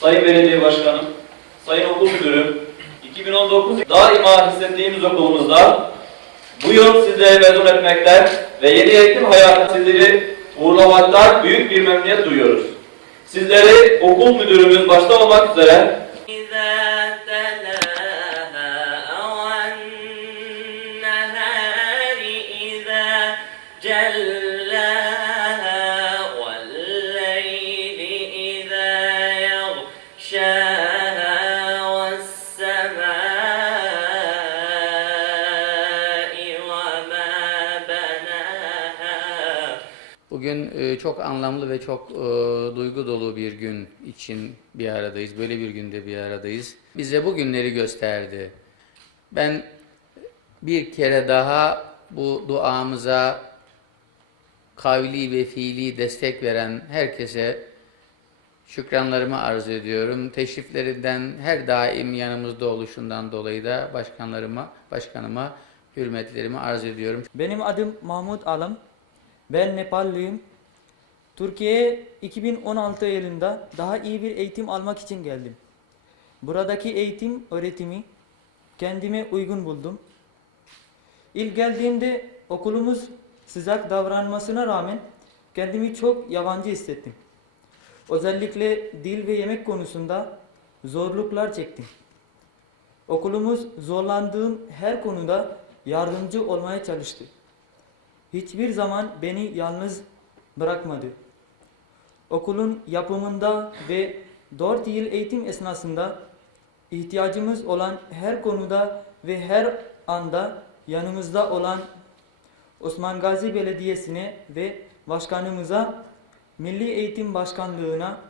Sayın Belediye Başkanım, Sayın Okul Müdürüm, 2019 daima hissettiğimiz okulumuzda bu yıl sizleri mezun etmekten ve yeni eğitim hayatı sizleri uğurlamaktan büyük bir memnuniyet duyuyoruz. Sizleri okul müdürümüz başta olmak üzere Bugün e, çok anlamlı ve çok e, duygu dolu bir gün için bir aradayız. Böyle bir günde bir aradayız. Bize bu günleri gösterdi. Ben bir kere daha bu duamıza kavli ve fiili destek veren herkese şükranlarımı arz ediyorum. Teşriflerinden her daim yanımızda oluşundan dolayı da başkanlarıma, başkanıma hürmetlerimi arz ediyorum. Benim adım Mahmut Alam. Ben Nepallıyım. Türkiye'ye 2016 yılında daha iyi bir eğitim almak için geldim. Buradaki eğitim öğretimi kendime uygun buldum. İlk geldiğimde okulumuz sıcak davranmasına rağmen kendimi çok yabancı hissettim. Özellikle dil ve yemek konusunda zorluklar çektim. Okulumuz zorlandığım her konuda yardımcı olmaya çalıştı. Hiçbir zaman beni yalnız bırakmadı. Okulun yapımında ve 4 yıl eğitim esnasında ihtiyacımız olan her konuda ve her anda yanımızda olan Osman Gazi Belediyesi'ne ve başkanımıza, Milli Eğitim Başkanlığı'na,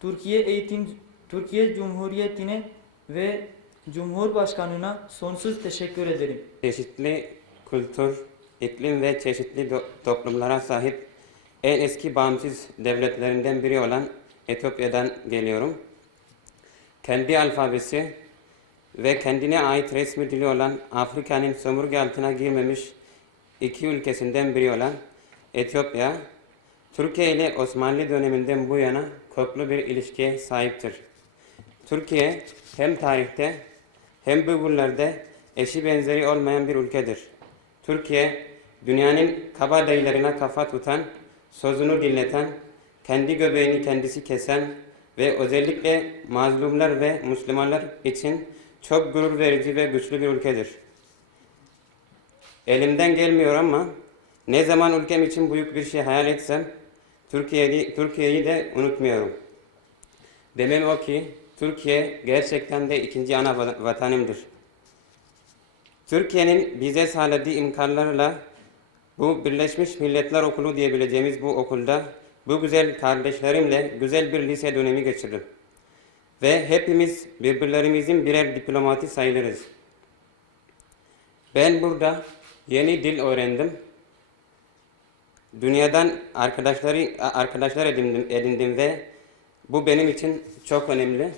Türkiye Eğitim Türkiye Cumhuriyeti'ne ve Cumhurbaşkanı'na sonsuz teşekkür ederim. çeşitli kültür, iklim ve çeşitli toplumlara sahip en eski bağımsız devletlerinden biri olan Etiyopya'dan geliyorum. Kendi alfabesi ve kendine ait resmi dili olan Afrika'nın sömürge altına girmemiş iki ülkesinden biri olan Etiyopya, Türkiye ile Osmanlı döneminden bu yana köklü bir ilişkiye sahiptir. Türkiye hem tarihte hem bugünlerde eşi benzeri olmayan bir ülkedir. Türkiye, dünyanın kabadayılarına kafa tutan, sözünü dinleten, kendi göbeğini kendisi kesen ve özellikle mazlumlar ve Müslümanlar için çok gurur verici ve güçlü bir ülkedir. Elimden gelmiyor ama ne zaman ülkem için büyük bir şey hayal etsem Türkiye'yi, Türkiye'yi de unutmuyorum. Demem o ki Türkiye gerçekten de ikinci ana va- vatanımdır. Türkiye'nin bize sağladığı imkanlarla bu Birleşmiş Milletler Okulu diyebileceğimiz bu okulda bu güzel kardeşlerimle güzel bir lise dönemi geçirdim. Ve hepimiz birbirlerimizin birer diplomati sayılırız. Ben burada yeni dil öğrendim. Dünyadan arkadaşları arkadaşlar edindim, edindim ve bu benim için çok önemli.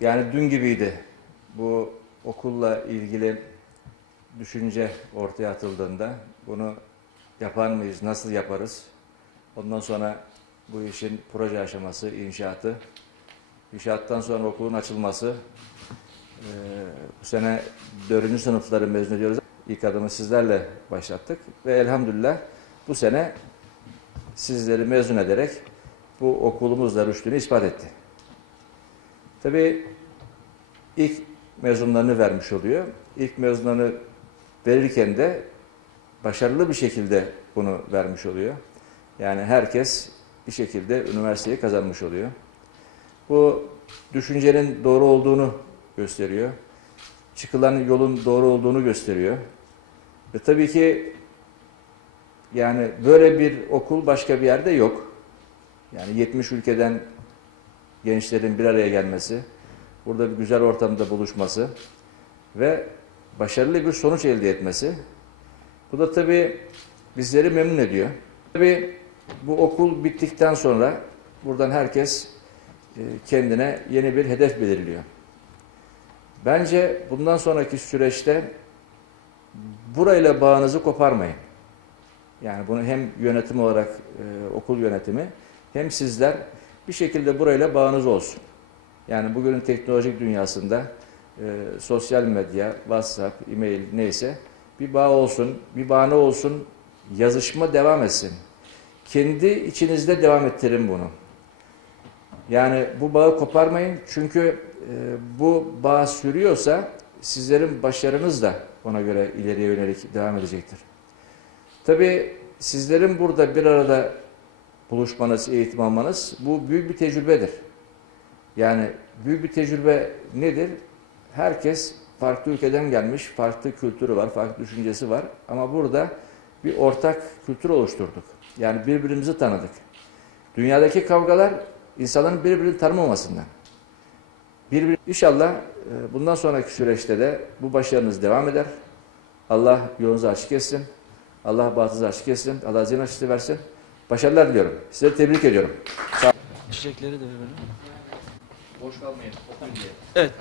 Yani dün gibiydi bu okulla ilgili düşünce ortaya atıldığında bunu yapar mıyız, nasıl yaparız? Ondan sonra bu işin proje aşaması, inşaatı, inşaattan sonra okulun açılması. Ee, bu sene dördüncü sınıfları mezun ediyoruz. İlk adımı sizlerle başlattık ve elhamdülillah bu sene sizleri mezun ederek bu okulumuzla rüştünü ispat etti. Tabii ilk mezunlarını vermiş oluyor. İlk mezunlarını verirken de başarılı bir şekilde bunu vermiş oluyor. Yani herkes bir şekilde üniversiteyi kazanmış oluyor. Bu düşüncenin doğru olduğunu gösteriyor. Çıkılan yolun doğru olduğunu gösteriyor. Ve tabii ki yani böyle bir okul başka bir yerde yok. Yani 70 ülkeden gençlerin bir araya gelmesi, burada bir güzel ortamda buluşması ve başarılı bir sonuç elde etmesi. Bu da tabii bizleri memnun ediyor. Tabii bu okul bittikten sonra buradan herkes e, kendine yeni bir hedef belirliyor. Bence bundan sonraki süreçte burayla bağınızı koparmayın. Yani bunu hem yönetim olarak e, okul yönetimi hem sizler bir şekilde burayla bağınız olsun. Yani bugünün teknolojik dünyasında e, sosyal medya, WhatsApp, e-mail neyse bir bağ olsun, bir bahane olsun, yazışma devam etsin. Kendi içinizde devam ettirin bunu. Yani bu bağı koparmayın çünkü e, bu bağ sürüyorsa sizlerin başarınız da ona göre ileriye yönelik devam edecektir. Tabii sizlerin burada bir arada buluşmanız, eğitim almanız bu büyük bir tecrübedir. Yani büyük bir tecrübe nedir? Herkes farklı ülkeden gelmiş, farklı kültürü var, farklı düşüncesi var. Ama burada bir ortak kültür oluşturduk. Yani birbirimizi tanıdık. Dünyadaki kavgalar insanların birbirini tanımamasından. Birbir, inşallah e, bundan sonraki süreçte de bu başarınız devam eder. Allah yolunuzu açık etsin. Allah bahtınızı açık etsin. Allah zihin açıklığı versin. Başarılar diliyorum. Sizleri tebrik ediyorum. Çiçekleri de verelim. Boş kalmayın, okuyun diye. Evet.